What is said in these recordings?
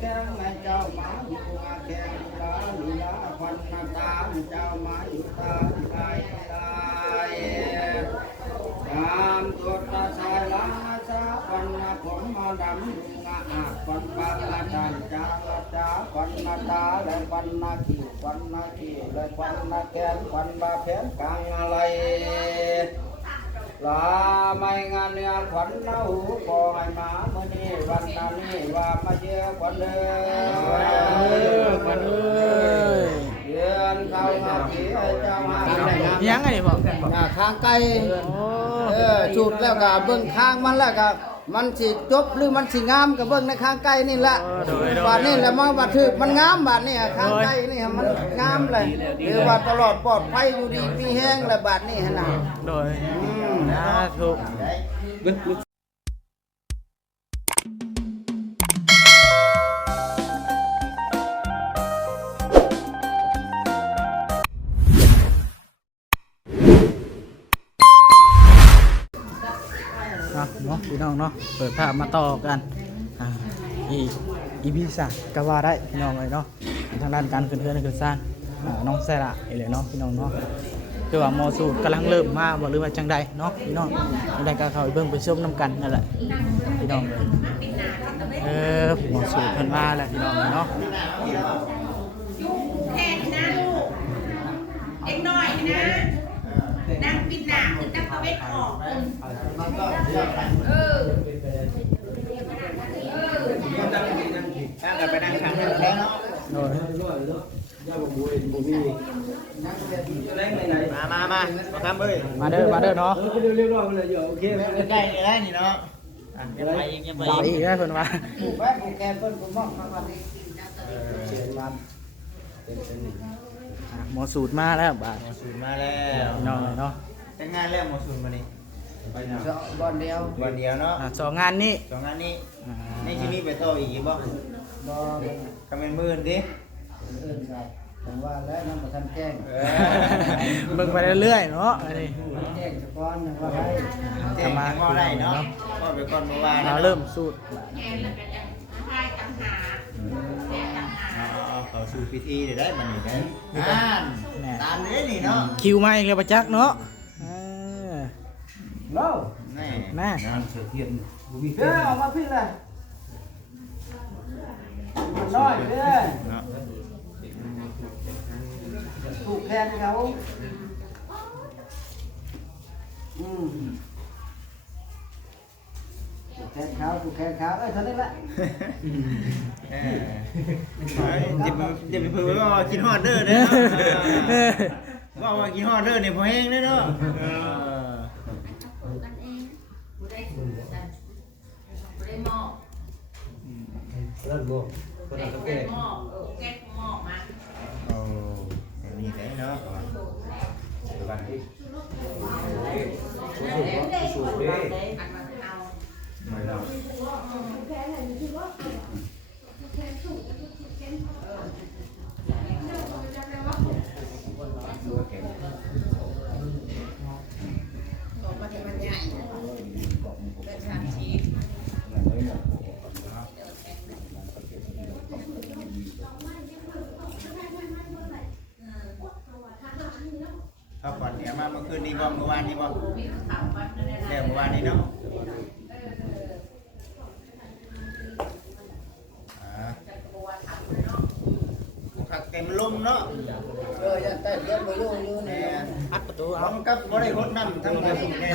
แก้งไงเจ้ามาอยู่อาแก้งลีลาควันนาตาเจ้ามาอยู่ตาลายตามตัวตาชายลาชาควันนาผมมาดำดุงอาควันปากอาจารย์จ้าควันนาตาและควันนาขี้และควันนาแก้งควันบาแผนกลางอะไรลาไม่งานเนี่ยขวัญเล่าก็ให้มาเมื่อนี้วันนี้ว่ามาเยอะขวัญเลยขวัญเลยเดือนเข้ามาผีให้เจ้ามายังไงบอกข้างไกลจุดแล้วก็เบิ้งข้างมันแล้วก็มันสิจบหรือมันสิงามกับเบิ้งในข้างไกลนี่แหละบาดนี้แล้วมาบาดถือมันงามบาดนี้ข้างไกลนี่มันงามเลยหรือว่าตลอดปลอดภัยอยู่ดีมีแห้งแล้วบาดนี้นะโดยถูกเนาะพี่น้องเนาะเปิดภาพมาต่อกันอีพีสามก็ว่าได้พี่น้องเลยเนาะทางด้านการขึ้นเรือในขึ้นซ่านน้องแซ่ละเลยเนาะพี่น้องเนาะคือว่าโมสูตรกำลังเริ่มมาบ่หรือว่าจังใดเนาะพี่น้องจังใดก็เข้าไปเบิ่งไปชมน้ำกันนั่นแหละพี่น้องเลยโมสูตรเพิ่นมาแล้วพี่น้องเนาะแค่นี้นะลูกเด็กน้อยนะนั่งปิดหน้าคือตั้งเวทออกตั้งกันไปนั่งทางแล้วเนาะมาทำเลยมาเด้อเนาะเรียบร้อยเลยโอเคใกล้ได้นี่เนาะไปอีกได้เพิ่นว่าผูกไว้ผูกแกเพิ่นผมมองข้างวันนี้หมอสูตรมาแล้วบาดหมอสูตรมาแล้วน้องเนาะแต่งงานแล้วหมอสูตรมานี่วันเดียวเนาะสองงานนี้นี่ที่มีไปต่ออีกบ่คำเป็นมื่นดิผมว่าแล้วน้ำมาทำแจ้งเบิ่งไปเรื่อยๆเนาะอันนี้แจ้งสะก้อนว่าได้แจ้งมาได้เนาะก็ไปก่อนเมื่อวานเราเริ่มสูตรเขาสู่พิธีได้มันนี่ได้ตามนี้นี่เนาะคิวมาอีกแล้วประจักษ์เนาะโน่แม่งานเสือเทียนออกมาพี่เลยน้อยเด้อถูกแทนเขาถูกแทนเขาเท่านี้แหละจะไปเพิ่มว่ากินฮอดเด้อเด้อว่ากินฮอดเด้อเนี่ยพอแห้งได้เนาะเริ่มบ่คนละแก่หม้อแก้หม้อมานี่ได้เนาะวันที่สูตรเด้ไม่ได้เขาก่อนเดี๋ยวมาเมื่อคืนนี้บ่เมื่อวานนี้บ่แล้วเมื่อวานนี้เนาะขัดเต็มลมเนาะยันแต่เลี้ยงไปอยู่เนี่ยอัดประตูเอากับบ่ได้รดน้ำทั้งหมดเนี่ย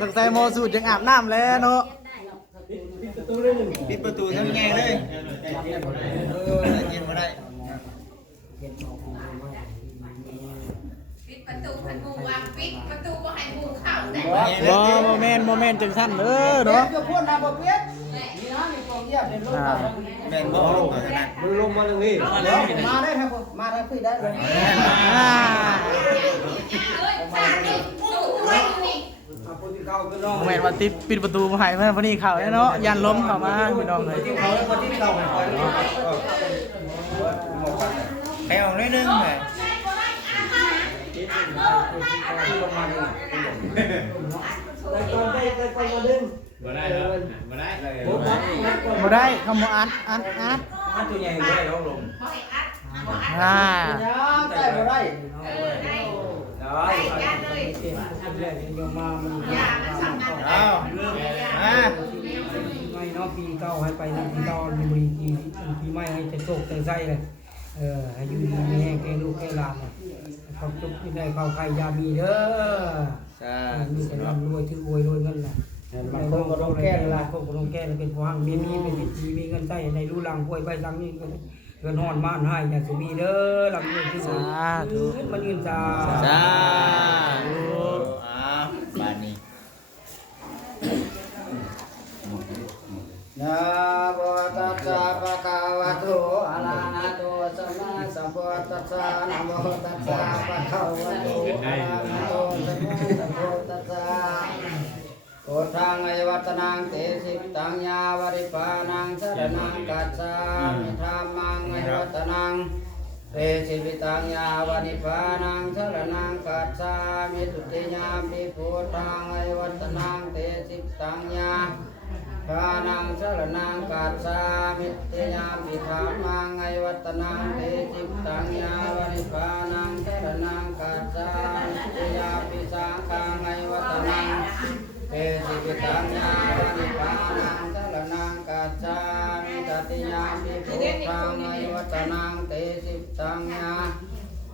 ตั้งแต่โมสูตรยังอาบน้ำแล้วเนาะปิดประตูทั้งแง่เลยเย็นบ่ได้ประตูพันบูวางปิดประตูก็ให้บูเข้าได้โมเมนต์จังสั้นเเนาะก็พูดนะบ่เปียกนี่นะนี่กองเยี่ยมเป็นลมแม่นบ่ลงมาขนาดลงมาตรงนี้มาได้ครับมาได้คุยได้เลยโมเมนต์ว่าปิดประตูมาให้เมื่อวันนี้เข่าเนาะยันล้มเข้ามาพี่น้องเลยไปออกนิดนึงไงบ่ได้คำว่าอัด อันตัวใหญ่ไม่ได้ลงลง บ่ให้อัดบ่อัด อ่า ยังได้บ่ได้ ได้ ได้ ได้ยันเลย เจ็บแรกเดี๋ยวมามัน อย่ามันสำนัก เอามา ไม่เนาะปีเก่าให้ไปนั่นปีเก่ามีบริปีใหม่ให้จะโชคใจไส้เลยให้อยู่ดีมีแห้งแก่ลูกแก่หลานเขาจุกที่ได้เข้าใครยามีเด้อ จ้า มีแต่ร่ำรวยถือรวยรวยเงินแหละมันคงก็ต้องแก้ละคงก็ต้องแก้แล้วเป็นวางมีเป็นพิธีมีเงินใช้ในรู้ลังป่วยไปลังนี่เงินห่อนม่านให้อย่าสิมีเด้อลังเงินที่สุดมันยืนจ้า จ้าบาดนี้นะโมตัสสะภะคะวะโตอะระหะโตสัมมาสัมพุทธัสสะนะโมตัสสะภะคะวะโตอะระหะโตสัมมาสัมพุทธัสสะโอทังไอวัตนังเตสิตังยาวริปานังสรนังกัจฉามิธัมมังไอวัตนังเตสิปิตังยาวริปานังสรนังกัจฉามิตุติยามปิพุทธังไอวัตนังเตสิตังยาปานังสรนังกัจฉามิตุติยามปิธัมมังไอวัตนังเตสิตังยาวริปานังสรนังกัจฉามิตุติยามปิสังฆังไอวัตนังเตสิปิตังยาวริปานังสรนังกัจฉามิตติยามปิพุทธังไอวัตนังเตสิตังยา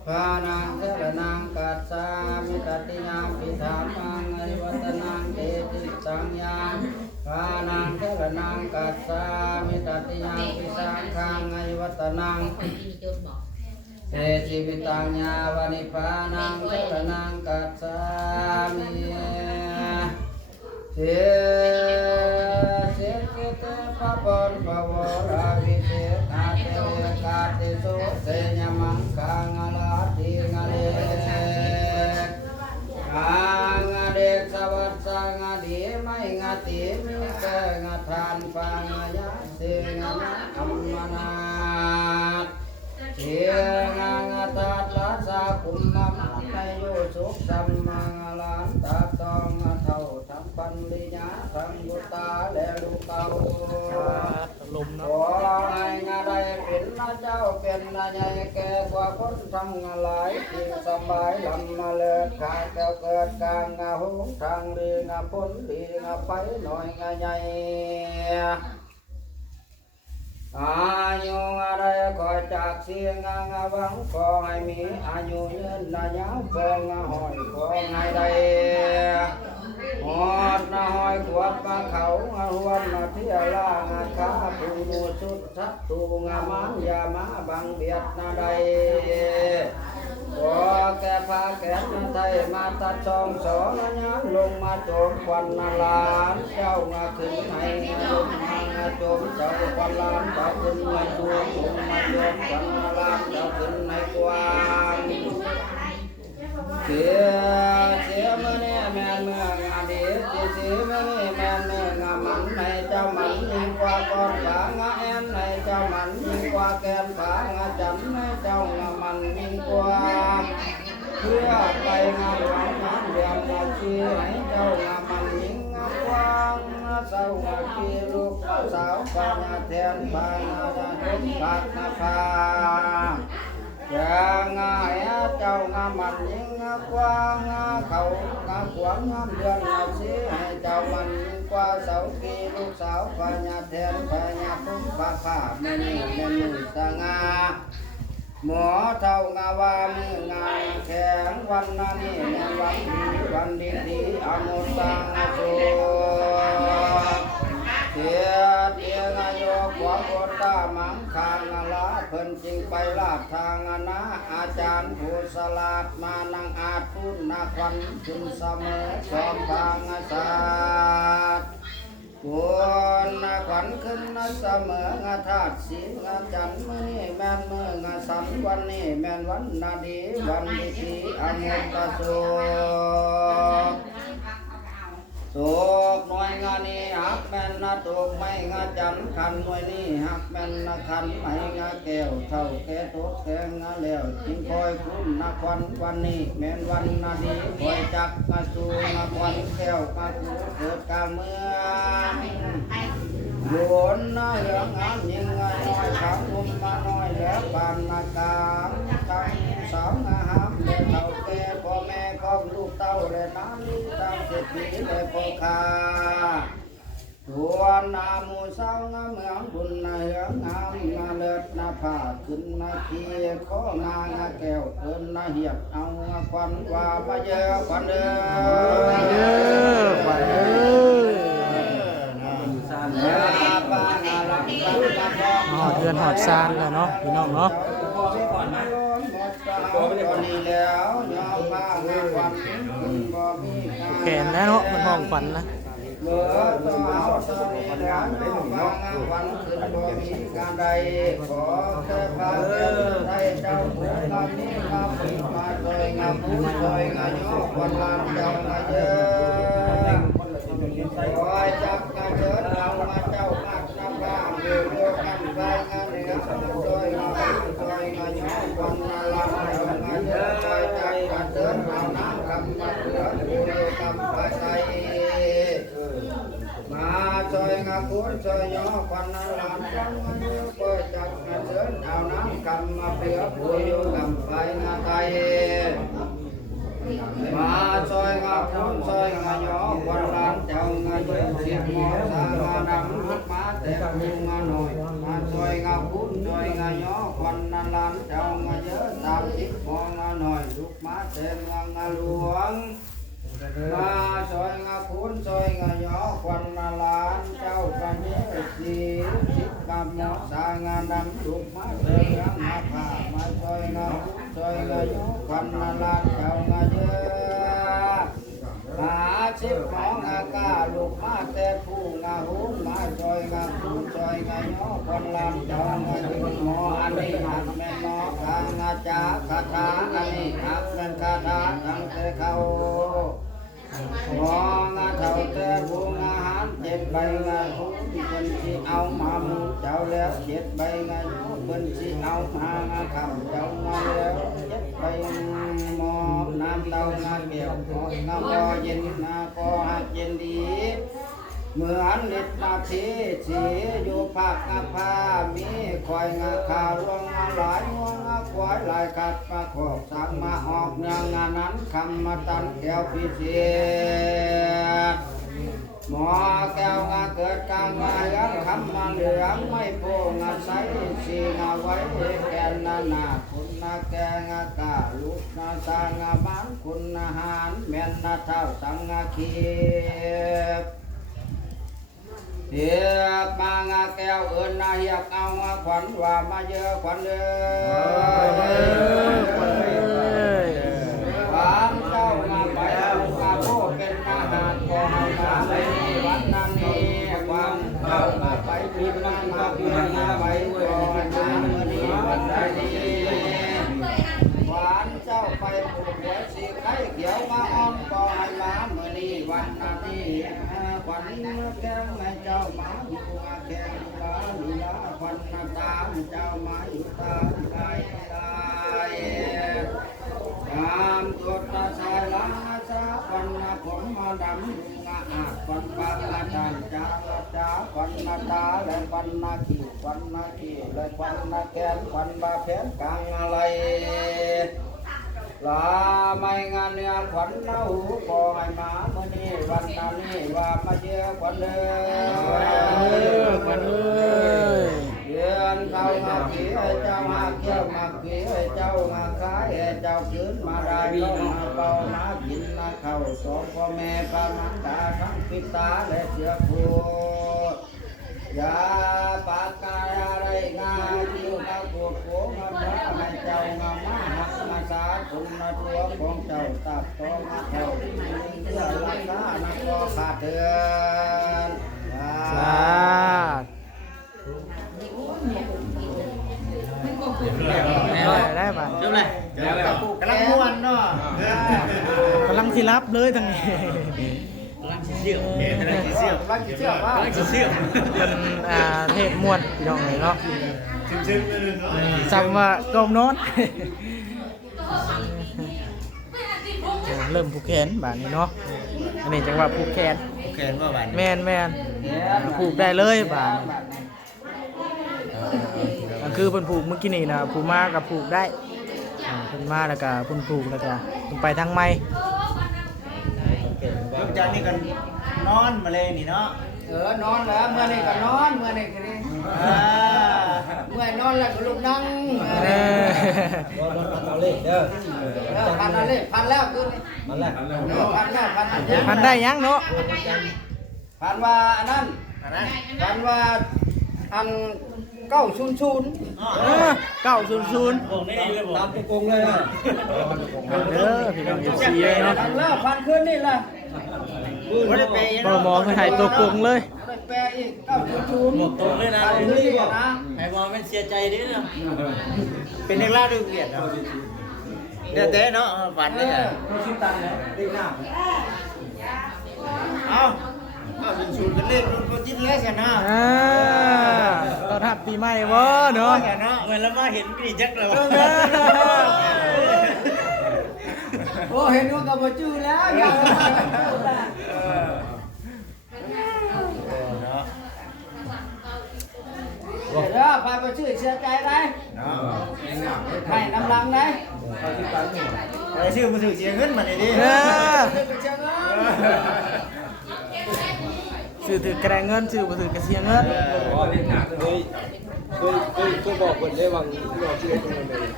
ปานังสรนังกัจฉามิตติยามปิธัมมังไอวัตนังเตสิตังยาปานังสรนังกัจฉามิตติยามปิสังฆังไอวัตนังเตสิปิตังยาวนิปานังสรนังกัจฉามิเสเสกิเตปะปนปะวราวิเศษกาเตกาเตโสเสญมังคังอลาติงะเลกังเดกสวัสสังดีไม่งาติมิเกงทานฟังยะเสงะอัมมนาเทียงาตัดลาสาคุมมัมในโยสุขสัมมังลานตาตองเท่าทัพปันลิญาสังบุตาและลูกเก่า ลม ข เนาะ อให้งาได้เป็นนาเจ้าเป็นนาใหญ่แก่กว่าคนทำงานหลายที่สบายลำมาเลิศกายเจ้าเกิดกลางงาหงทางดีงาพ้นดีงาไปหน่อยงาใหญ่อายุอะไรขอจากเสียงงาวังขอให้มีอายุยืนนายาวของาหอยขอให้ได้หอดนาหอยขวดมาเขางาหวนมาเที่ยวล่างาขาปูนูสุดทัดตูงามันยามาบังเบียดนาใดขอแก่พาแก่นไทยมาตัดช่องสอนญาลงมาโจมควันนาลานเจ้างาขึ้นให้ลงมาโจมเจ้าควันลานเจ้าขึ้นในตัวลงมาโจมควันนาลานเจ้าขึ้นในกวางเสียมื่อนี้แม่เมืองอดีตเสียมื่อนี้แม่เมืองมันในเจ้ามันยิ่งกว่าก้อนฝางาแอนในเจ้ามันยิ่งกว่าแกนฝางาจันในเจ้ามันยิ่งกว่าเพื่อไปงานหลวงงานเดือนงานชีให้เจ้ามันยิ่งกว้างเศร้างาชีลูกสาวปาญาแทนปาญาทุกปากนาภาอย่างเจ้างามันยิ่งกว้างเขาขวางงามเดือนงาชีให้เจ้ามันยิ่งกว่าเสากีลูกสาวปาญาแทนปาญาทุกปากภาพไม่มีไม่มีสง่าหมอเท่างาวามืองาแข็งวันนั้นนี่แม่วันดีดีอนุตังโสเทียงอายุขวาโคตามังคางลาเพิ่นจริงไปลาดทางนะอาจารย์ผู้สลาดมานังอาจทุนนาควันจุนเสมอสอมทางอาศาสตร์วนนาขวัญขึ้นนาเสมองาธาตุสีงาจันมื้อนี้แม่นมื้องาสันวันนี้แม่นวันนาดีวันดีทีอมุตตะโสโศกหน่วยงานนี้หักแม่นนาตกไม่งาจันขันหน่วยนี้หักแม่นนาขันไม่งาแก้วเท่าแก่ตกแกงงาแล้วจึงคอยคุ้มนาควันวันนี้แม่นวันนาดีคอยจักงาสูนาควันแก้วกาคูเกิดกลางเมือง โยนน้อยเหลืองงามยิ่งน้อยขังมุมมาน้อยแล้วปานนากาตั้งสาวงามเด็กเต่าแก่พ่อแม่ของลูกเต้าและน้ำนี้ตามเศรษฐีและพ่อค้าตัวนามูเศร้างามเมืองบุญนาเหลืองงามนาเลิศนาผาขึ้นนาเคียข้อนางาแก้วเอินนาเหียบเอาควันว่ามาเยอะควันเด้อควันเด้อ หอดเดือนหอดซานแล้วเนาะพี่น้องเนาะแขนแล้วเนาะมันห้องฝันนะ เมื่อต่อเอาสรีระน้องฟังวันขึ้นบ่มีการใดขอแค่พาเจ้าไทยเจ้าผู้งามนี้งามผิดมาโดยงามผู้โดยงามย่อวันลานเจ้ามาเยอะขอจักงาเชิญเอามาเจ้ามากน้ำบ้างเรื่องโลกกันไปงานเหนือโดยงามโดยงามย่อวันลานเจ้ามาเยอะขอจักงาเชิญเอาน้ำคำมาเถื่อนผู้โลกกันไปใจมาซอยงาคุ้นซอยย่อควันหลานฟังมาเยอะก็จักงาเชิญเอาน้ำคำมาเพื่อผู้อยู่กำไปงาไทยมาซอยงาคุ้นซอยงาย่อควันหลานเจ้างาเยอะเสียงหมอสางาดำลุกมาแต่ปูงาหน่อยมาซอยงาคุ้นซอยงาย่อควันหลานเจ้างาเยอะ30 มองาหน่อยลุกมาแต่งาหลวงมาซอยงาคุ้นซอยงาย่อควันหลานเจ้ากันเยอะ40 กำหมอสางาดำลุกมาแต่งาผ้ามาซอยงาคุ้นซอยงาย่อควันหลานเจ้างาเยอะ50 มองอากาลูกมาแต่ผู้งาหุ้นมาซอยงาคุ้นซอยงาย่อควันหลานเจ้างายืนหมออันนี้หักแม่นอทางงาจาคาถาอันนี้หักเป็นคาถาทั้งแต่เขามองงาเท่าแต่ผู้งาหัน7 ใบงาคุ้นเป็นที่เอามาหมุนเจ้าแล้ว7 ใบงาย่อเป็นที่เอามางาคำเจ้างาแล้ว7 ใบมอน้ำเต้างาเกี่ยวงาบ่อเย็นงาก็หักเย็นดีเหมือนเล็ดนาทีสีอยู่ภาคงาผ้ามีคอยงาขาวลวงงาหลายงวงงาควายลายกัดประขอบสังมาออกเนื้องานนั้นคำมาตันแก้วพิเศษหมอแก้วงาเกิดกลางงายักคำมาเหลืองไม่โพงาใสสีงาไว้แกนนานาคุณนาแกงากาลุกนาตางาบ้านคุณอาหารแม่นนาเท่าสังงาเขียบเหียบมางาแก้วเอิญนาเหียบเอามาขวัญว่ามาเยอะขวัญเด้อความเจ้ามาไปเอากาโบเป็นอาหารขอให้มาในวันนั้นนี้ความเจ้ามาไปพิมานมาเพียงมาไปขอให้มาเมื่อนี้วันใดนี้หวานเจ้าไปปลูกหัวสีไข่เขียวมาอ้อมขอให้มาเมื่อนี้วันนั้นนี้ขวัญแก้วแม่เจ้ามาอยู่แก้วลีลาขวัญตาเจ้ามาอยู่ตาไกลไกลตามตัวตาสายลาสาขวัญผมมาดำดุงอาขวัญปากอาจารย์จ้าจ้าขวัญตาและขวัญขี้ขวัญขี้และขวัญแก้มขวัญบาแผนกลางอะไรลาไม่งานเนื้อขวัญเล่าขอให้มาเมื่อนี้วันนี้ว่ามาเยอะขวัญเลยขวัญเดือนเข้ามาขี่ให้เจ้ามาเกี่ยวมาขี่ให้เจ้ามาขายให้เจ้าคืนมาได้ก็มาเบามากินมาเข้าสองพ่อแม่พามันตาทั้งปิตาและเสือผูยาปากกาอะไรงาคิวมาปวดหัวมาพระให้เจ้างามาหักมาสาคุณมาตัวของเจ้าตับตัวมาเท่าเพื่อรักษานักก็ขาดเถื่อนสาได้ป่ะ เริ่มเลยกำลังม่วนเนาะ กำลังสิรับเลยทางนี้ กำลังเชื่อมกำลังเชื่อม รักเชื่อว่า กำลังเชื่อม เป็นเทศมวนพี่น้องเนาะจำว่าก้มนอนเริ่มผูกแขนแบบนี้เนาะ อันนี้จังหวะผูกแขน แขนว่าบัด แม่นผูกได้เลยบาดก็คือเพิ่นผูกเมื่อกี้นี่นะผูกมากับผูกได้เพิ่นมาแล้วก็เพิ่นผูกแล้วก็ต้องไปทางไม้ ลูกจานนี่กันนอนมาเลยนี่เนาะ นอนแล้วเมื่อนี่ก็นอนเมื่อนี่ก็นี่เมื่อนอนแล้วก็ลุกนั่ง เอาเลขเด้อ พันอะไรพันแล้วคือ มันแหละ พันแล้วพัน มันได้ยังเนาะ พันว่าอันนั้น อันนั้น พันว่าอัน900 900 ตามตรงเลยนะ เด้อพี่น้องFCเลยเนาะ พันแล้วพันขึ้นนี่ล่ะ บ่ได้ไป บ่หมอคือให้ตัวกงเลย ได้แปลอีก900หมดตรงเลยนะขึ้นนี่นะ ไอ้บ่มันเสียใจดิเนาะเป็นนักล่าด้วยเกียรติเนาะเดี๋ยวแต่เนาะฝันนี่น่ะ ชิตันแล้วได้หน้า เอาเป็นสูตรกันเลขรุ่นคนจิ้นแล้วกันเนาะ ตอนรับปีใหม่บ่เนาะ เนาะเหมือนแล้วมาเห็นกี่จักแล้ว โอ้เห็นว่ากับบ่จื้อแล้วอย่าง เนาะ เดี๋ยวพาไปชื่อเสียใจได้ เนาะ ให้น้ำลังได้ ไอ้ชื่อมาถือเสียเงินมาเลยดิ ซื้อถือกระเงินซื้อบ่ถือกระเสียเงิน เคยบอกคนได้วางยอดเชื่อตรงนั้นเลย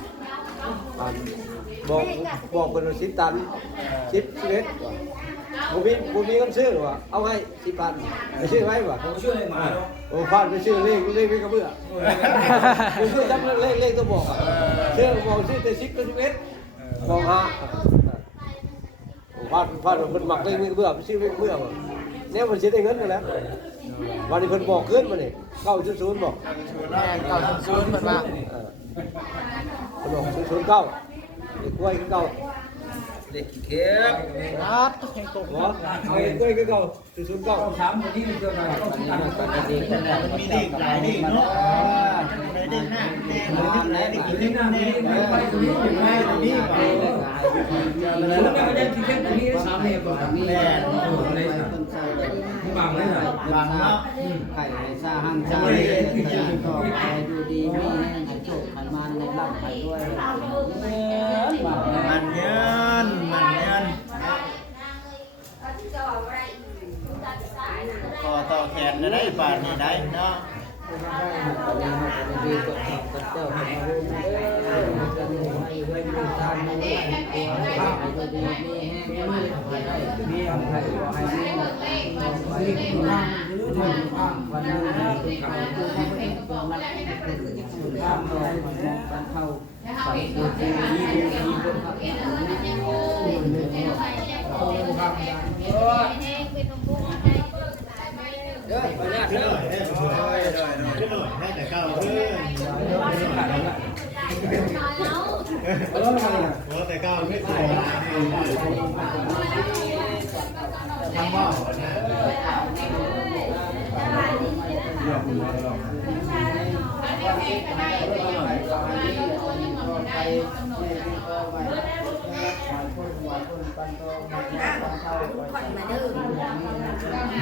บอกคนว่า10 ตัน10 11ผมมีคำซื้อว่าเอาให้10 ตันไปซื้อไว้ว่ะผมชื่อเลยมาโอ้ฟาดไปชื่อเลขไม่กระเบื้อผมชื่อจำเลขตัวบอกอ่ะชื่อบอกชื่อแต่10กับ11บอก5ฟาดมันหมักเลขไม่กระเบื้อไปชื่อเลขกระเบื้อว่ะเนี่ยมันเสียได้เงินกันแล้ววันนี้เพิ่นบอกขึ้นมานี่900บอก แม่น900เพิ่นว่า ขนม09เด็กกล้วยคือเก่า เด็กเค้ก ครับแข่งตก หัวเอาเด็กกล้วยคือเก่า09 3วันนี้มันเจอกัน มันมีเด็กหลายเด็กเนาะหลายเด็กหน้าแน่หลายเด็กอยู่ที่หน้าแน่ไปตรงนี้ไปตรงนี้ไปแล้วก็ไม่ได้ที่แค่ตรงนี้3เมตรบ่แน่บางเลยนะ บางเนาะไข่ซาหันซาก็ไปดูดีมีแห้งให้โชคให้มันในร่างไปด้วย มันเงินต่อแขนได้บาทนี่ได้เนาะ แต่ก้าวไม่ใส่ทำว่า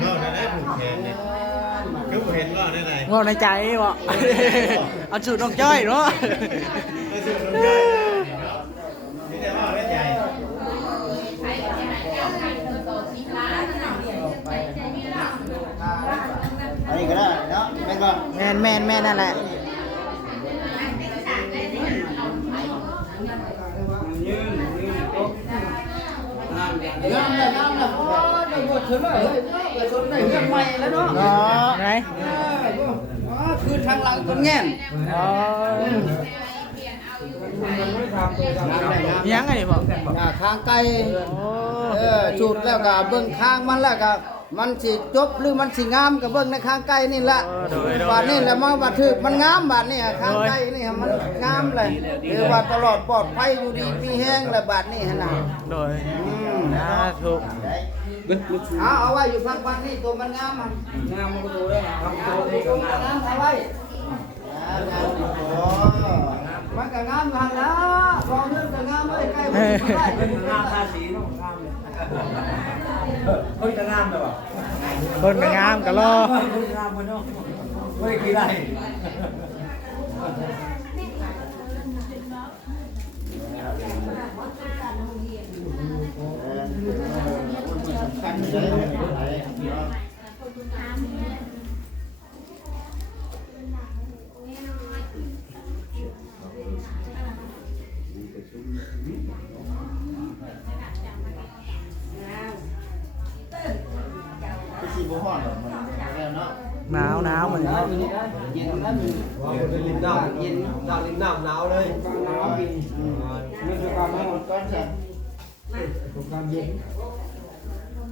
เนาะได้ผูกแขนเนี่ยคือเห็นว่าได้ไหน ว่าในใจบ่เอาสูตรน้องจ้อยเนาะ ก็คือลำไยนี่แต่ว่าได้ใหญ่ อันนี้ก็ได้เนาะแม่ก็ แม่นนั่นแหละ น้ำนะโอ้ได้หมดถึงเลยเกิดชนได้เรื่องใหม่แล้วเนาะ ไหน คือทางหลังต้นแง่น อ๋อยังไงบ่ ข้างไกลจุดแล้วก็เบิ่งข้างมันแล้วก็มันสิจบหรือมันสิงามก็เบิ่งในข้างไกลนี่ละบาดนี้แล้วมาบัดถึกมันงามบาดนี้ข้างไกลนี่มันงามเลยหรือว่าตลอดปลอดภัยอยู่ดีมีแห้งแล้วบาดนี้หั่นน่ะ โดยถูก เอาไว้อยู่ข้างบ้านนี่ตัวมันงามมัน งามมันก็ดูได้ทำตัวได้ ตัว ก็ มัน งาม งามเอาไว้มันก็งามหันแล้วพอเรื่องก็งามเลยใกล้มันได้ งามทาสีเนาะงามเลย คนจะงามเลยว่ะ คนก็งามก็รอ คนงามมันเนาะไม่ได้กี่ไร สำคัญเลยก็สิบ่ฮ้อนหรอกมันแล้วเนาะ หนาวเหมือนเนาะ เย็นแล้วมี ลิ้นน้ำเย็นน้ำลิ้นน้ำหนาวเลย หนาวปีนี่คือการ มา ให้ หมดก่อนจ้ะ การเย็น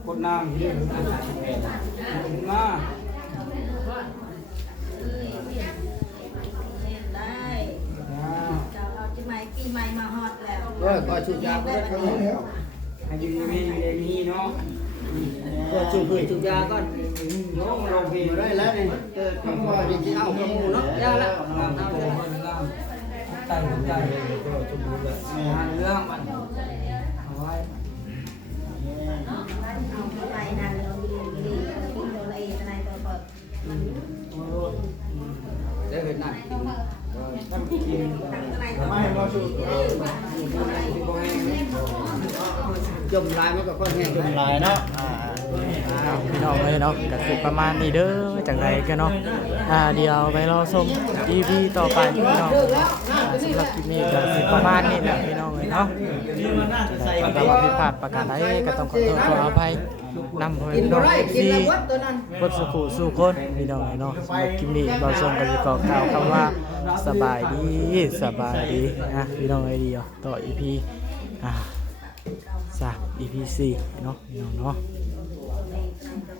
คนน้ำเย็นมา ได้จะเอาจะไหมปีใหม่มาฮอดแล้ว ก็ชุดยาก็ได้แล้ว ให้อยู่มีเนาะ ก็ชุดพืชชุดยาก่อน โยงลงพี ได้แล้วนี่เกิดคำว่าดีที่เอาข้อมูลเนาะยาละ น้ำใจใจงานเรื่องมันเอาไว้ เอาไปนานเราดีดีดีโดนไอ้ทนายตัวเปิด ได้เห็นหน้า ทำกิน ทนายตัว ไม่ก็ชุดจมลายมันก็ค่อนแห้งจมลายเนาะ พี่น้องเลยเนาะก็คือประมาณนี้เด้อจังไรกันเนาะเดี๋ยวไปรอชม EP ต่อไปพี่น้องสำหรับคลิปนี้ก็สิประมาณนี้แหละพี่น้องเลยเนาะแต่ว่าผิดพลาดประการใดก็ต้องขอโทษขออภัยนำให้พี่น้องที่บทสุขุสู่คนพี่น้องเลยเนาะสำหรับคลิปนี้เราชมกันดีก่อนกล่าวคำว่าสบายดีนะพี่น้องเลยดีต่อ EP 3 EP 4เนาะพี่น้องเนาะ เ